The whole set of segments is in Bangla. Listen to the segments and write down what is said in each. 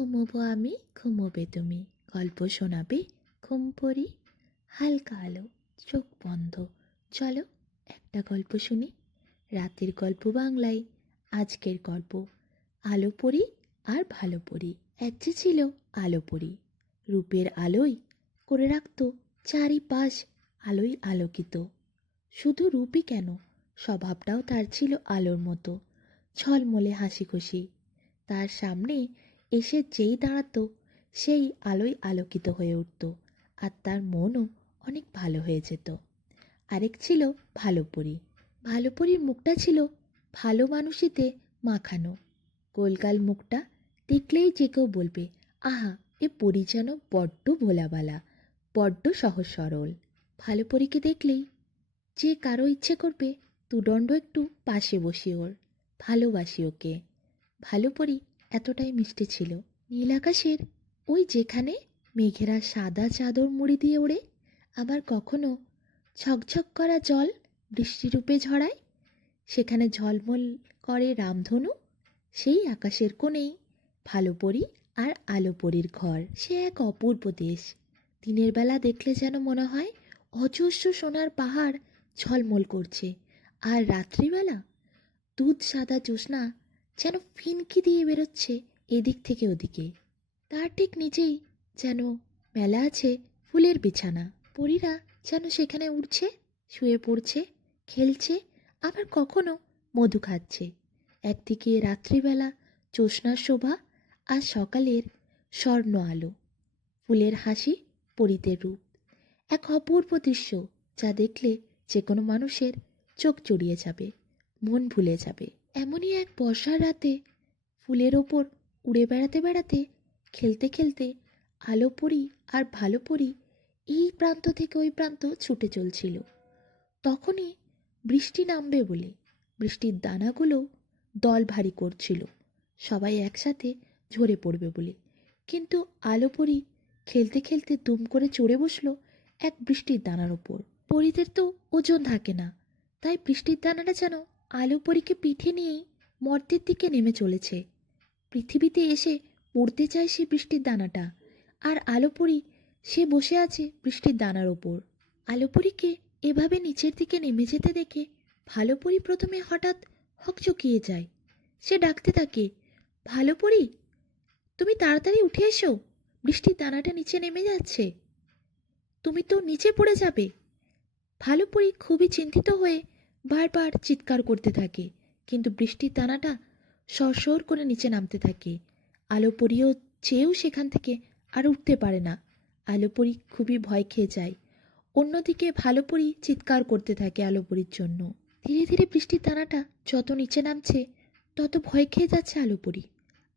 ঘুমোবো আমি, ঘুমোবে তুমি, গল্প শোনাবে ঘুম পড়ি। হালকা আলো, চোখ বন্ধ, চলো একটা গল্প শুনি। রাতের গল্প বাংলায়, আজকের গল্প আলো পড়ি আর ভালো পড়ি। এক যে ছিল আলো পড়ি, রূপের আলোয় করে রাখতো চারিপাশ আলোয় আলোকিত। শুধু রূপই কেন, স্বভাবটাও তার ছিল আলোর মতো, ঝলমলে হাসি খুশি। তার সামনে এসে যেই দাঁড়াতো সেই আলোয় আলোকিত হয়ে উঠত, আর তার মনও অনেক ভালো হয়ে যেত। আরেক ছিল ভালো পরী। ভালো পরীর মুখটা ছিল ভালো মানুষিতে মাখানো। গোলগাল মুখটা দেখলেই যে কেউ বলবে, আহা, এ পরী যেন বড্ড ভোলাবালা, বড্ড সহজ সরল। ভালো পরীকে দেখলেই যে কারো ইচ্ছে করবে দুদণ্ড একটু পাশে বসি ওর, ভালোবাসি ওকে। ভালো পরী এতটাই মিষ্টি ছিল। নীল আকাশের ওই যেখানে মেঘেরা সাদা চাদর মুড়ি দিয়ে ওড়ে, আবার কখনো ঝকঝক করা জল বৃষ্টিরূপে ঝরায়, সেখানে ঝলমল করে রামধনু, সেই আকাশের কোণেই ভালো পরী আর আলো পরীর ঘর। সে এক অপূর্ব দেশ। দিনের বেলা দেখলে যেন মনে হয় অজস্র সোনার পাহাড় ঝলমল করছে, আর রাত্রিবেলা দুধ সাদা জ্যোৎস্না যেন ফিনকি দিয়ে বেরোচ্ছে এদিক থেকে ওদিকে। তার ঠিক নিচেই যেন মেলা আছে ফুলের বিছানা। পরীরা যেন সেখানে উঠছে, শুয়ে পড়ছে, খেলছে, আবার কখনো মধু খাচ্ছে। একদিকে রাত্রিবেলা জ্যোৎস্নার শোভা, আর সকালের স্বর্ণ আলো, ফুলের হাসি, পরীদের রূপ। এক অপূর্ব দৃশ্য, যা দেখলে যে কোনো মানুষের চোখ জুড়িয়ে যাবে, মন ভুলে যাবে। এমনই এক বর্ষার রাতে ফুলের ওপর উড়ে বেড়াতে বেড়াতে, খেলতে খেলতে আলো পরী আর ভালো পরী এই প্রান্ত থেকে ওই প্রান্ত ছুটে চলছিল। তখনই বৃষ্টি নামবে বলে বৃষ্টির দানাগুলো দল ভারী করছিল, সবাই একসাথে ঝরে পড়বে বলে। কিন্তু আলো পরী খেলতে খেলতে দুম করে চড়ে বসলো এক বৃষ্টির দানার ওপর। পরীদের তো ওজন থাকে না, তাই বৃষ্টির দানাটা যেন আলো পরীকে পিঠে নিয়েই মর্তের দিকে নেমে চলেছে। পৃথিবীতে এসে পড়তে চায় সে বৃষ্টির দানাটা, আর আলো পরী সে বসে আছে বৃষ্টির দানার ওপর। আলো পরীকে এভাবে নিচের দিকে নেমে যেতে দেখে ভালো পরী প্রথমে হঠাৎ হকচকিয়ে যায়। সে ডাকতে থাকে, ভালো পরী, তুমি তাড়াতাড়ি উঠে এসো, বৃষ্টির দানাটা নিচে নেমে যাচ্ছে, তুমি তো নিচে পড়ে যাবে। ভালো পরী খুবই চিন্তিত হয়ে বারবার চিৎকার করতে থাকে, কিন্তু বৃষ্টির দানাটা সরসর করে নিচে নামতে থাকে। আলো পরীও চেয়েও সেখান থেকে আর উঠতে পারে না। আলো পরী খুবই ভয় খেয়ে যায়। অন্যদিকে ভালো পরী চিৎকার করতে থাকে আলো পরীর জন্য। ধীরে ধীরে বৃষ্টির দানাটা যত নিচে নামছে তত ভয় খেয়ে যাচ্ছে আলো পরী।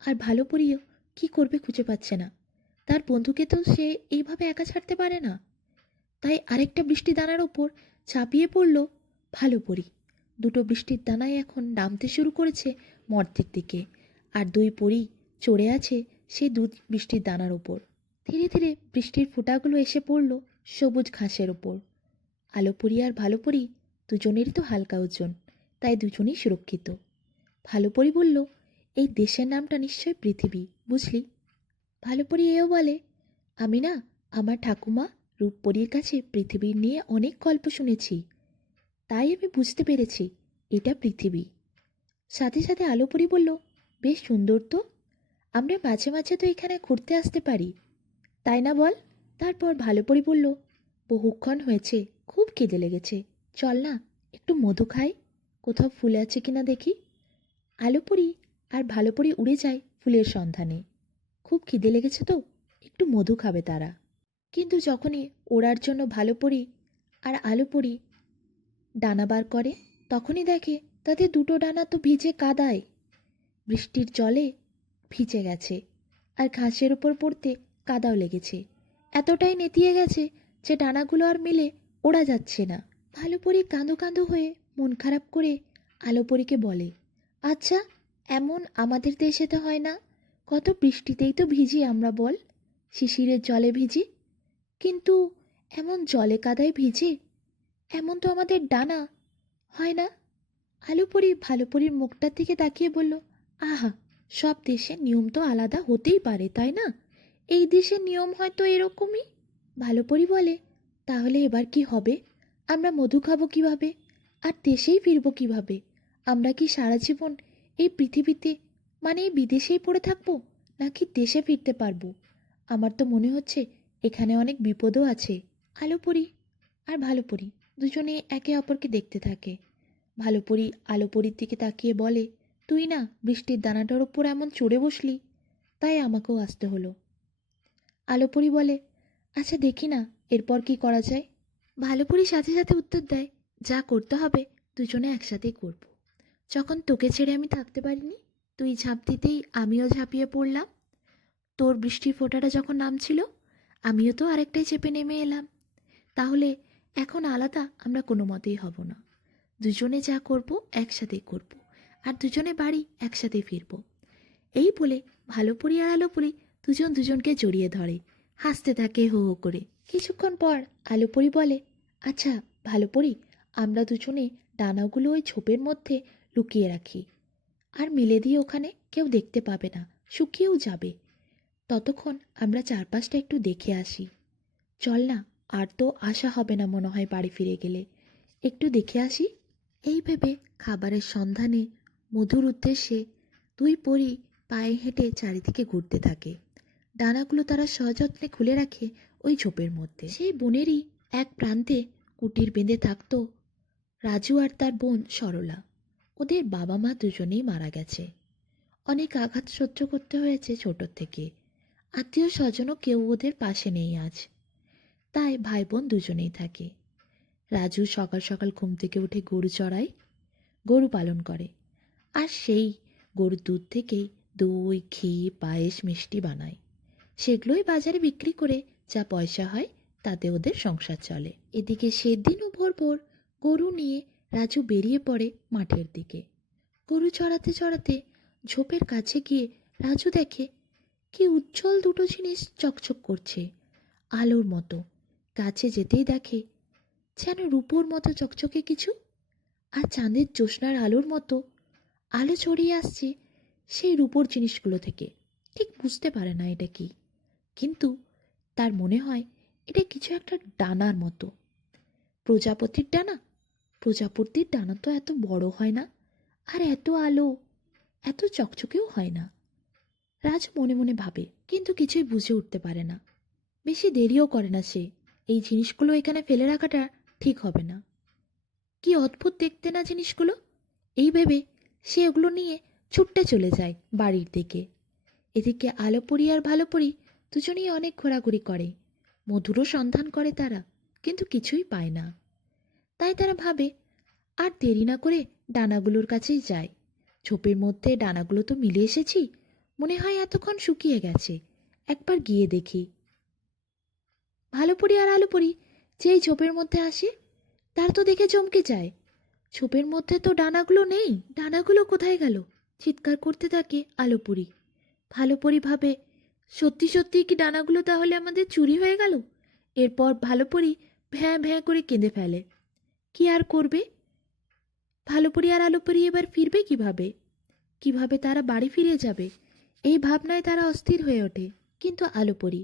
আর ভালো পরীও কি করবে খুঁজে পাচ্ছে না। তার বন্ধুকে তো সে এইভাবে একা ছাড়তে পারে না, তাই আরেকটা বৃষ্টির দানার ওপর ঝাঁপিয়ে পড়ল ভালো পরী। দুটো বৃষ্টির দানাই এখন নামতে শুরু করেছে মর্তের দিকে, আর দুই পরী চড়ে আছে সেই বৃষ্টির দানার ওপর। ধীরে ধীরে বৃষ্টির ফোঁটাগুলো এসে পড়ল সবুজ ঘাসের ওপর। আলো পরী আর ভালো পরী দুজনেরই তো হালকা ওজন, তাই দুজনেই সুরক্ষিত। ভালো পরী বলল, এই দেশের নামটা নিশ্চয় পৃথিবী, বুঝলি? ভালো পরী এও বলে, আমি না আমার ঠাকুমা রূপপরীর কাছে পৃথিবীর নিয়ে অনেক গল্প শুনেছি, তাই আমি বুঝতে পেরেছি এটা পৃথিবী। সাথে সাথে আলো পরী বলল, বেশ সুন্দর তো, আমরা মাঝে মাঝে তো এখানে ঘুরতে আসতে পারি, তাই না বল? তারপর ভালো পরী বলল, বহুক্ষণ হয়েছে, খুব খিদে লেগেছে, চল না একটু মধু খাই, কোথাও ফুল আছে কিনা দেখি। আলো পরী আর ভালো পরী উড়ে যায় ফুলের সন্ধানে। খুব খিদে লেগেছে তো একটু মধু খাবে তারা। কিন্তু যখনই ওড়ার জন্য ভালো পরী আর আলো পরী ডানা বার করে, তখনই দেখে তাদের দুটো ডানা তো ভিজে কাদায়, বৃষ্টির জলে ভিজে গেছে, আর ঘাসের উপর পড়তে কাদাও লেগেছে। এতটাই নেতিয়ে গেছে যে ডানাগুলো আর মিলে ওড়া যাচ্ছে না। ভালো পরী কাঁদো কাঁদো হয়ে মন খারাপ করে আলো পরীকে বলে, আচ্ছা, এমন আমাদের দেশে তো হয় না, কত বৃষ্টিতেই তো ভিজি আমরা, বল, শিশিরের জলে ভিজি, কিন্তু এমন জলে কাদায় ভিজে এমন তো আমাদের ডানা হয় না। আলো পরী ভালো পরীর মুখটার দিকে তাকিয়ে বলল, আহা, সব দেশের নিয়ম তো আলাদা হতেই পারে, তাই না? এই দেশের নিয়ম হয়তো এরকমই। ভালো পরি বলে, তাহলে এবার কি হবে? আমরা মধু খাবো কিভাবে? আর দেশেই ফিরবো কিভাবে? আমরা কি সারা জীবন এই পৃথিবীতে, মানে এই বিদেশেই পড়ে থাকবো, নাকি দেশে ফিরতে পারবো? আমার তো মনে হচ্ছে এখানে অনেক বিপদও আছে। আলো পরি আর ভালো পরি দুজনে একে অপরকে দেখতে থাকে। ভালো পরি আলো পরির দিকে তাকিয়ে বলে, তুই না বৃষ্টির দানাটার ওপর এমন চড়ে বসলি, তাই আমাকেও আসতে হলো। আলো পরি বলে, আচ্ছা দেখি না এরপর কি করা যায়। ভালো পরি সাথে সাথে উত্তর দেয়, যা করতে হবে দুজনে একসাথেই করব। যখন তোকে ছেড়ে আমি থাকতে পারিনি, তুই ঝাঁপ দিতেই আমিও ঝাঁপিয়ে পড়লাম। তোর বৃষ্টির ফোঁটাটা যখন নামছিল, আমিও তো আরেকটাই চেপে নেমে এলাম। তাহলে এখন আলাদা আমরা কোনো মতেই হব না। দুজনে যা করব একসাথেই করব, আর দুজনে বাড়ি একসাথেই ফিরব। এই বলে ভালো পরি আর আলো পরি দুজন দুজনকে জড়িয়ে ধরে, হাসতে থাকে হো হো করে। কিছুক্ষণ পর আলো পরি বলে, আচ্ছা ভালো পরি, আমরা দুজনে ডানাগুলো ওই ঝোপের মধ্যে লুকিয়ে রাখি, আর মেলে দিয়ে ওখানে কেউ দেখতে পাবে না, শুকিয়েও যাবে। ততক্ষণ আমরা চারপাশটা একটু দেখে আসি। চল না, আর তো আশা হবে না মনে হয় বাড়ি ফিরে গেলে, একটু দেখে আসি। এই ভেবে খাবারের সন্ধানে মধুর উদ্দেশ্যে দুই পরী পায়ে হেঁটে চারিদিকে ঘুরতে থাকে। ডানাগুলো তারা সযত্নে খুলে রাখে ওই ঝোপের মধ্যে। সেই বনেরই এক প্রান্তে কুটির বেঁধে থাকতো রাজু আর তার বোন সরলা। ওদের বাবা মা দুজনেই মারা গেছে। অনেক আঘাত সহ্য করতে হয়েছে ছোট থেকে। আত্মীয় স্বজনও কেউ ওদের পাশে নেই আজ। তাই ভাই বোন দুজনেই থাকে। রাজু সকাল সকাল ঘুম থেকে উঠে গরু চড়ায়, গরু পালন করে, আর সেই গরুর দুধ থেকেই দই, ঘি, পায়েস, মিষ্টি বানায়। সেগুলোই বাজারে বিক্রি করে যা পয়সা হয় তাতে ওদের সংসার চলে। এদিকে সেদিনও ভোর ভোর গরু নিয়ে রাজু বেরিয়ে পড়ে মাঠের দিকে। গরু চড়াতে চড়াতে ঝোপের কাছে গিয়ে রাজু দেখে কি উজ্জ্বল দুটো জিনিস চকচক করছে আলোর মতো। কাছে যেতেই দেখে যেন রূপোর মতো চকচকে কিছু, আর চাঁদের জ্যোৎস্নার আলোর মতো আলো ছড়িয়ে আসছে সেই রূপোর জিনিসগুলো থেকে। ঠিক বুঝতে পারে না এটা কি, কিন্তু তার মনে হয় এটা কিছু একটা ডানার মতো। প্রজাপতির ডানা। প্রজাপতির ডানা তো এত বড় হয় না, আর এত আলো, এত চকচকেও হয় না। রাজ মনে মনে ভাবে, কিন্তু কিছুই বুঝে উঠতে পারে না। বেশি দেরিও করে না সে। এই জিনিসগুলো এখানে ফেলে রাখাটা ঠিক হবে না। কি অদ্ভুত দেখতে না জিনিসগুলো, এই ভেবে সে ওগুলো নিয়ে ছুটতে চলে যায় বাড়ির দিকে। এদিকে আলো পরি আর ভালো পরি দুজনেই অনেক ঘোরাঘুরি করে, মধুরও সন্ধান করে তারা, কিন্তু কিছুই পায় না। তাই তারা ভাবে আর দেরি না করে ডানাগুলোর কাছেই যায়। ঝোপের মধ্যে ডানাগুলো তো মিলে এসেছি, মনে হয় এতক্ষণ শুকিয়ে গেছে, একবার গিয়ে দেখি। ভালো পরি আর আলো পরি যেই ঝোপের মধ্যে আসে, তার তো দেখে চমকে যায়। ঝোপের মধ্যে তো ডানাগুলো নেই। ডানাগুলো কোথায় গেল? চিৎকার করতে থাকে আলো পরি। ভালো পরি ভাবে, সত্যি সত্যি কি ডানাগুলো তাহলে আমাদের চুরি হয়ে গেল? এরপর ভালো পরি ভ্যাঁ ভ্যাঁ করে কেঁদে ফেলে। কি আর করবে? ভালো পরি আর আলো পরি এবার ফিরবে কিভাবে? কিভাবে তারা বাড়ি ফিরে যাবে? এই ভাবনায় তারা অস্থির হয়ে ওঠে। কিন্তু আলো পরি,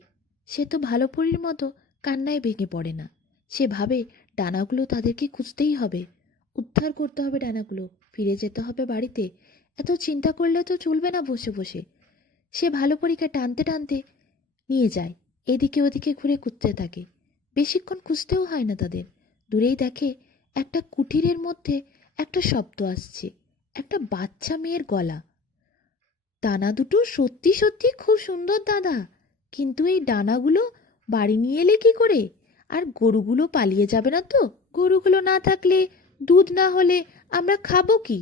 সে তো ভালো পরির মতো কান্নায় ভেঙে পড়ে না। সে ভাবে ডানাগুলো তাদেরকে খুঁজতেই হবে, উদ্ধার করতে হবে ডানাগুলো, ফিরে যেতে হবে বাড়িতে। এত চিন্তা করলে তো চলবে না বসে বসে। সে ভালো পরীকে টানতে টানতে নিয়ে যায়, এদিকে ওদিকে ঘুরে খুঁজতে থাকে। বেশিক্ষণ খুঁজতেও হয় না তাদের। দূরেই দেখে একটা কুটিরের মধ্যে একটা শব্দ আসছে, একটা বাচ্চা মেয়ের গলা। ডানা দুটো সত্যি সত্যি খুব সুন্দর দাদা, কিন্তু এই ডানাগুলো বাড়ি নিয়ে এলে কি করে? আর গরুগুলো পালিয়ে যাবে না তো? গরুগুলো না থাকলে, দুধ না হলে আমরা খাবো কি?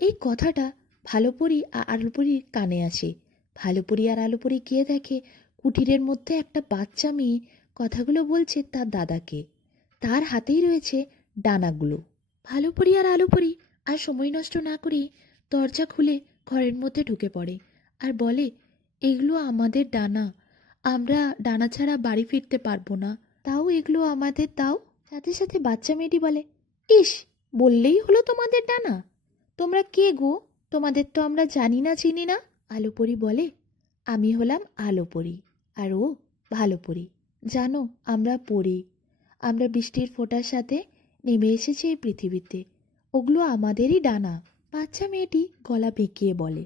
এই কথাটা ভালোপরি আর আলোপরির কানে আসে। ভালোপরি আর আলোপরি গিয়ে দেখে কুটিরের মধ্যে একটা বাচ্চা মেয়ে কথাগুলো বলছে তার দাদাকে। তার হাতেই রয়েছে ডানাগুলো। ভালোপরি আর আলোপরি আর সময় নষ্ট না করে দরজা খুলে ঘরের মধ্যে ঢুকে পড়ে আর বলে, এগুলো আমাদের ডানা, আমরা ডানা ছাড়া বাড়ি ফিরতে পারবো না, তাও এগুলো আমাদের দাও। সাথে সাথে বাচ্চা মেয়েটি বলে, ইস, বললেই হলো তোমাদের ডানা? তোমরা কে গো? তোমাদের তো আমরা জানি না চিনি না। আলোপরি বলে, আমি হলাম আলোপরি আর ও ভালো পরি। জানো, আমরা পরি, আমরা বৃষ্টির ফোঁটার সাথে নেমে এসেছি এই পৃথিবীতে, ওগুলো আমাদেরই ডানা। বাচ্চা মেয়েটি গলা বেঁকিয়ে বলে,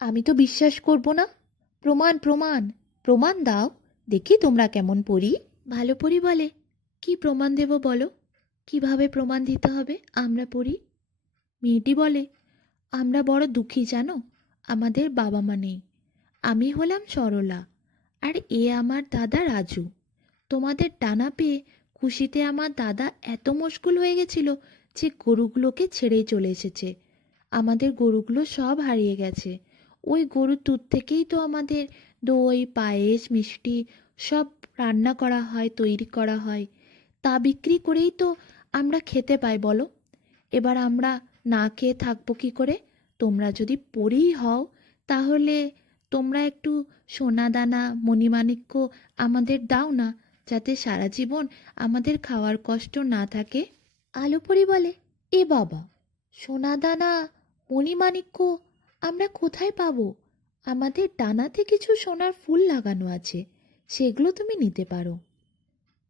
আমি তো বিশ্বাস করব না, প্রমাণ প্রমাণ প্রমাণ দাও, দেখি তোমরা কেমন পড়ি। ভালো পরি বলে, কি প্রমাণ দেব বলো, কিভাবে প্রমাণ দিতে হবে আমরা পড়ি? মেয়েটি বলে, আমরা বড় দুঃখী জানো, আমাদের বাবা মা নেই। আমি হলাম সরলা, আর এ আমার দাদা রাজু। তোমাদের ডানা পেয়ে খুশিতে আমার দাদা এত মশগুল হয়ে গেছিল যে গরুগুলোকে ছেড়েই চলে এসেছে। আমাদের গরুগুলো সব হারিয়ে গেছে। ওই গরুর দুধ থেকেই তো আমাদের দই, পায়েস, মিষ্টি সব রান্না করা হয়, তৈরি করা হয়। তা বিক্রি করেই তো আমরা খেতে পাই বলো। এবার আমরা না খেয়ে থাকবো কি করে? তোমরা যদি পরেই হও, তাহলে তোমরা একটু সোনা দানা মণিমাণিক্য আমাদের দাও না, যাতে সারা জীবন আমাদের খাওয়ার কষ্ট না থাকে। আলোপরি বলে, এ বাবা, সোনা দানা মণিমাণিক্য আমরা কোথায় পাবো? আমাদের ডানাতে কিছু সোনার ফুল লাগানো আছে, সেগুলো তুমি নিতে পারো।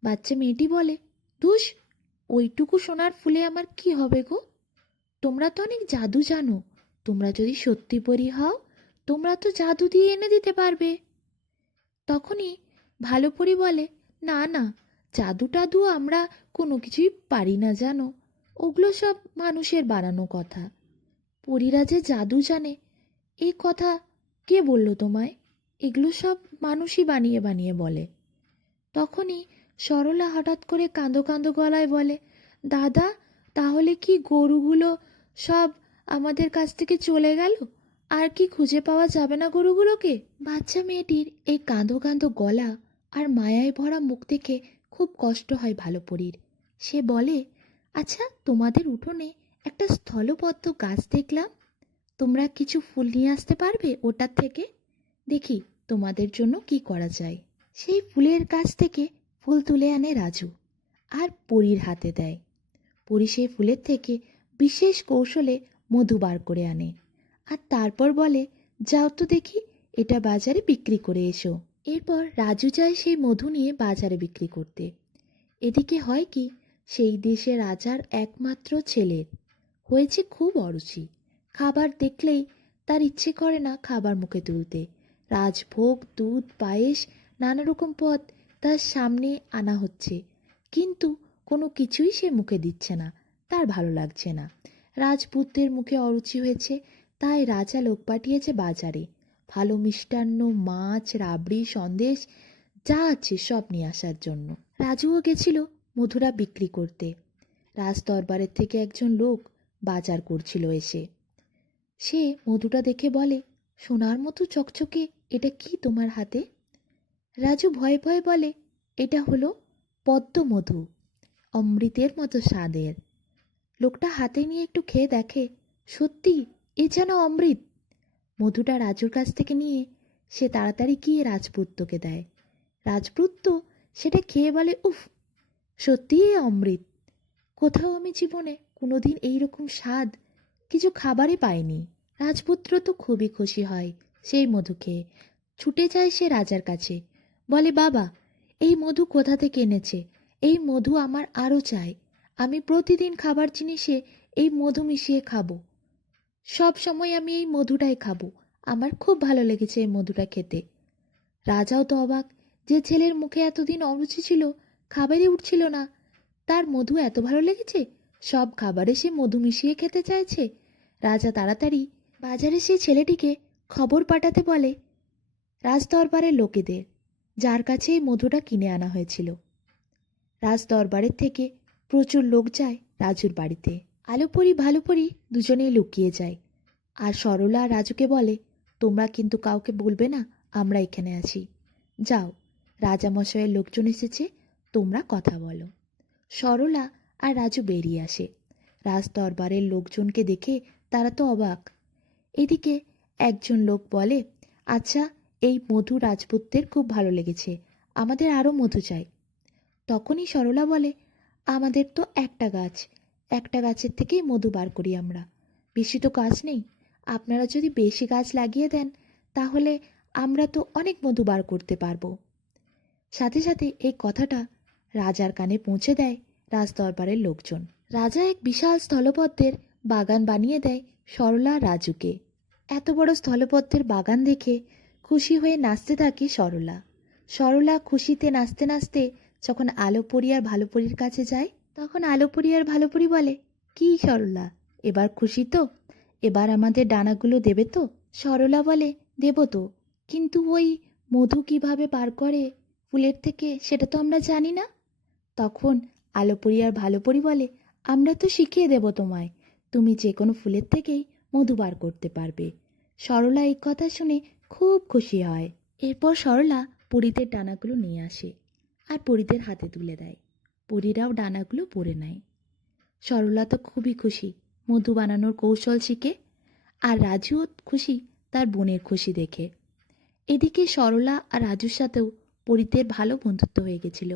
বাচ্চা মেয়েটি বলে, ধুস, ওইটুকু সোনার ফুলে আমার কি হবে গো? তোমরা তো অনেক জাদু জানো, তোমরা যদি সত্যি পরি হও, তোমরা তো জাদু দিয়ে এনে দিতে পারবে। তখনই ভালো পরি বলে, না না, জাদু টাদু আমরা কোনো কিছুই পারি না জানো, ওগুলো সব মানুষের বানানো কথা। পরীরা যে জাদু জানে, এই কথা কে বলল তোমায়? এগুলো সব মানুষই বানিয়ে বানিয়ে বলে। তখনই সরলা হঠাৎ করে কাঁদো কাঁদো গলায় বলে, দাদা, তাহলে কি গরুগুলো সব আমাদের কাছ থেকে চলে গেল? আর কি খুঁজে পাওয়া যাবে না গরুগুলোকে? বাচ্চা মেয়েটির এই কাঁদো কাঁদো গলা আর মায়ায় ভরা মুখ দেখে খুব কষ্ট হয় ভালো পরীর। সে বলে, আচ্ছা, তোমাদের উঠোনে একটা স্থলপদ্ম গাছ দেখলাম, তোমরা কিছু ফুল নিয়ে আসতে পারবে ওটার থেকে? দেখি তোমাদের জন্য কি করা যায়। সেই ফুলের গাছ থেকে ফুল তুলে আনে রাজু আর পরীর হাতে দেয়। পরী সেই ফুলের থেকে বিশেষ কৌশলে মধু বার করে আনে আর তারপর বলে, যাও তো দেখি এটা বাজারে বিক্রি করে এসো। এরপর রাজু যায় সেই মধু নিয়ে বাজারে বিক্রি করতে। এদিকে হয় কি, সেই দেশে রাজার একমাত্র ছেলের হয়েছে খুব অরুচি। খাবার দেখলেই তার ইচ্ছে করে না খাবার মুখে তুলতে। রাজভোগ, দুধ, পায়েস, নানা রকম পদ তার সামনে আনা হচ্ছে, কিন্তু কোনো কিছুই সে মুখে দিচ্ছে না, তার ভালো লাগছে না। রাজপুতদের মুখে অরুচি হয়েছে, তাই রাজা লোক পাঠিয়েছে বাজারে ভালো মিষ্টান্ন, মাছ, রাবড়ি, সন্দেশ যা আছে সব নিয়ে আসার জন্য। রাজুও গেছিল মধুরা বিক্রি করতে। রাজ দরবারের থেকে একজন লোক বাজার করছিল এসে। সে মধুটা দেখে বলে, সোনার মতো চকচকে এটা কি তোমার হাতে? রাজু ভয়ে ভয়ে বলে, এটা হলো পদ্ম মধু, অমৃতের মতো স্বাদের। লোকটা হাতে নিয়ে একটু খেয়ে দেখে, সত্যি এ যেন অমৃত। মধুটা রাজুর কাছ থেকে নিয়ে সে তাড়াতাড়ি গিয়ে রাজপুত্রকে দেয়। রাজপুত্র সেটা খেয়ে বলে, উফ, সত্যিই অমৃত। কোথাও আমি জীবনে কোনোদিন এইরকম স্বাদ কিছু খাবারে পাইনি। রাজপুত্র তো খুবই খুশি হয় সেই মধু খেয়ে। ছুটে যায় সে রাজার কাছে, বলে, বাবা, এই মধু কোথা থেকে এনেছে? এই মধু আমার আরও চাই। আমি প্রতিদিন খাবার জিনিসে এই মধু মিশিয়ে খাবো, সব সময় আমি এই মধুটাই খাবো, আমার খুব ভালো লেগেছে এই মধুটা খেতে। রাজাও তো অবাক, যে ছেলের মুখে এতদিন অরুচি ছিল, খাবারই উঠছিল না, তার মধু এত ভালো লেগেছে, সব খাবারে সে মধু মিশিয়ে খেতে চাইছে। রাজা তাড়াতাড়ি বাজারে সেই ছেলেটিকে খবর পাঠাতে বলে রাজদরবারের লোকেদের, যার কাছে এই মধুটা কিনে আনা হয়েছিল। রাজদরবারের থেকে প্রচুর লোক যায় রাজুর বাড়িতে। আলোপরি ভালোপরি দুজনেই লুকিয়ে যায়, আর সরলা আর রাজুকে বলে, তোমরা কিন্তু কাউকে বলবে না আমরা এখানে আছি। যাও, রাজামশাইয়ের লোকজন এসেছে, তোমরা কথা বলো। সরলা আর রাজু বেরিয়ে আসে। রাজদরবারের লোকজনকে দেখে তারা তো অবাক। এদিকে একজন লোক বলে, আচ্ছা, এই মধু রাজপুতদের খুব ভালো লেগেছে, আমাদের আরও মধু চাই। তখনই সরলা বলে, আমাদের তো একটা গাছ, একটা গাছের থেকেই মধু বার করি আমরা, বেশি তো গাছ নেই। আপনারা যদি বেশি গাছ লাগিয়ে দেন, তাহলে আমরা তো অনেক মধু বার করতে পারবো। সাথে সাথে এই কথাটা রাজার কানে পৌঁছে দেয় রাজদরবারের লোকজন। রাজা এক বিশাল স্থলপদ্মের বাগান বানিয়ে দেয় সরলা আর রাজুকে। এত বড় স্থলপদ্মের বাগান দেখে খুশি হয়ে নাচতে থাকে সরলা। সরলা খুশিতে নাচতে নাচতে যখন আলোপরি আর ভালোপরির কাছে যায়, তখন আলোপরি আর ভালোপরি বলে, কি সরলা, এবার খুশি তো? এবার আমাদের ডানাগুলো দেবে তো? সরলা বলে, দেব তো, কিন্তু ওই মধু কিভাবে বার করে ফুলের থেকে সেটা তো আমরা জানি না। তখন আলোপরি আর ভালোপরি বলে, আমরা তো শিখিয়ে দেব তোমায়, তুমি যে কোনো ফুলের থেকেই মধু বার করতে পারবে। সরলা এই কথা শুনে খুব খুশি হয়। এরপর সরলা পরীদের ডানাগুলো নিয়ে আসে আর পরীদের হাতে তুলে দেয়। পরীরাও ডানাগুলো পরে নেয়। সরলা তো খুবই খুশি মধু বানানোর কৌশল শিখে, আর রাজুও খুশি তার বোনের খুশি দেখে। এদিকে সরলা আর রাজুর সাথেও পরীদের ভালো বন্ধুত্ব হয়ে গেছিল।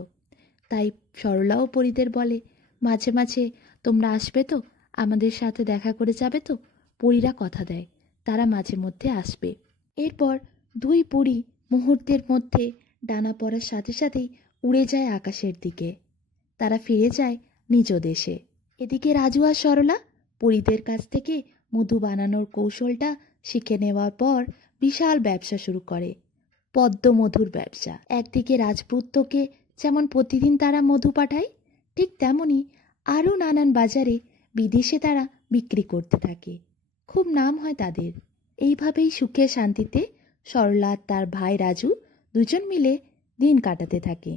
তাই সরলাও পরীদের বলে, মাঝে মাঝে তোমরা আসবে তো, আমাদের সাথে দেখা করে যাবে তো? পরীরা কথা দেয় তারা মাঝে মধ্যে আসবে। এরপর দুই পরী মুহূর্তের মধ্যে ডানা পড়ার সাথে সাথেই উড়ে যায় আকাশের দিকে। তারা ফিরে যায় নিজ দেশে। এদিকে রাজু আর সরলা পরীদের কাছ থেকে মধু বানানোর কৌশলটা শিখে নেওয়ার পর বিশাল ব্যবসা শুরু করে, পদ্ম মধুর ব্যবসা। একদিকে রাজপুত্রকে যেমন প্রতিদিন তারা মধু পাঠায়, ঠিক তেমনি আরও নানান বাজারে বিদেশে তারা বিক্রি করতে থাকে। খুব নাম হয় তাদের। এইভাবেই সুখে শান্তিতে সরলা আর তার ভাই রাজু দুজন মিলে দিন কাটাতে থাকে।